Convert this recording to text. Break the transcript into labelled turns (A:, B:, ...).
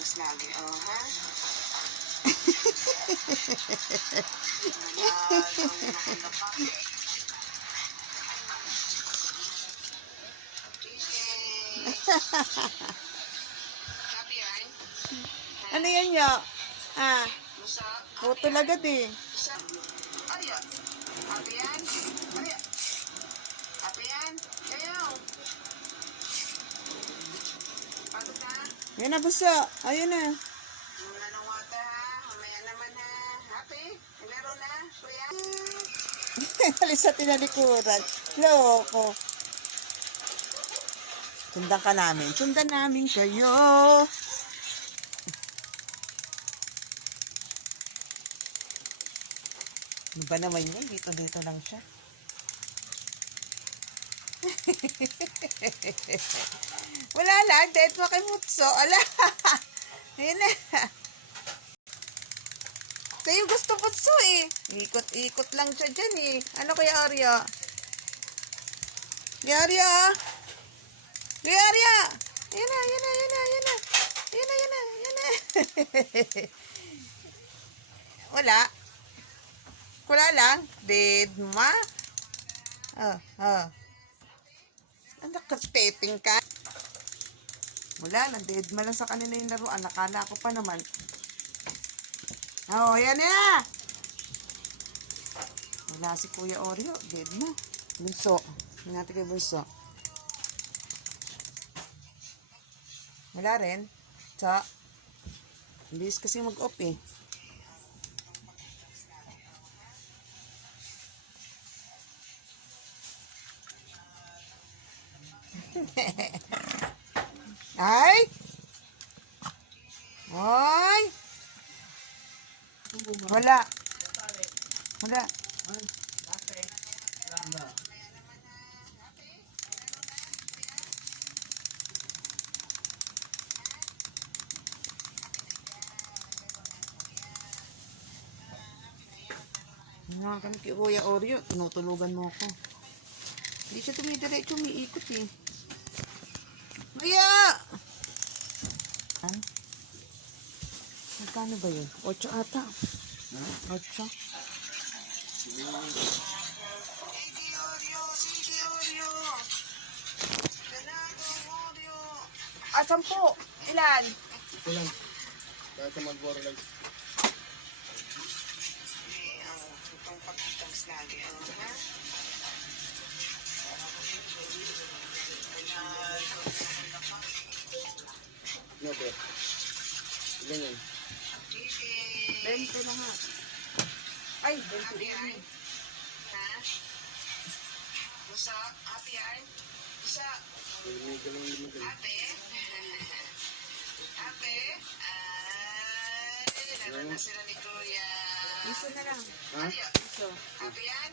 A: papakitang lagi, oh, ha?
B: Ano yan yo? Ah,
A: musa,
B: putol agad eh.
A: musa, arya, happy yan, arya, happy yan, kayo. Pagod na?
B: Yan na buso. Ayun na.
A: Muna ng water ha. Mamaya naman ha. Happy? Meron na? Kuya?
B: Alis sa tinalikuran. Loko. Sundan ka namin. Sundan namin kayo. Ano ba naman yun? Dito, dito lang siya. Wala lang. Dead mo kay Mutso. Ala. Ayun na. Kayo gusto Mutso eh. Ikot-ikot lang siya dyan eh. Ano kaya Arya? Kuya Arya? Kuya Arya? Ayan na, ayan na, ayan na, ayan na. Ayan na, ayan na, ayan na. Wala. Wala lang. Dead ma. Oh, oh. Anak, taping ka. Wala lang. Dead ma lang sa kanina yung laruan. Nakala ko pa naman. Oh, ayan na. Wala si Kuya Oreo. Dead na. Bunso. Hindi natin kay Bunso. Wala rin. Sa. Bilis kasi mag-off eh. Ay! Ay! Wala. Wala. Nga kami kay Kuya Oreo, tinutulugan mo ako. Hindi siya tumidiretso, umiikot eh. Kuya! Ano? Magkano ba yun? Ocho ata. Ocho.
A: Sige, Oreo. Sige, Oreo. Ganado, Oreo.
B: Ah, sampo. Ilan?
C: Ito lang. Dahil sa mag-work lang.
A: Ang itong pakitang lagi, oh, nakula pa.
C: No, bro. Ilan yan?
A: Sige.
B: 20 na nga. Ay, 20
A: Happy
B: na.
A: yan? Ha? Musa, happy
C: May ka lang naman dyan.
A: Ate? Ate? Ay, laro na sila ni Kuya.
B: Piso na lang.
C: Ha?
B: Piso.
A: ate yan?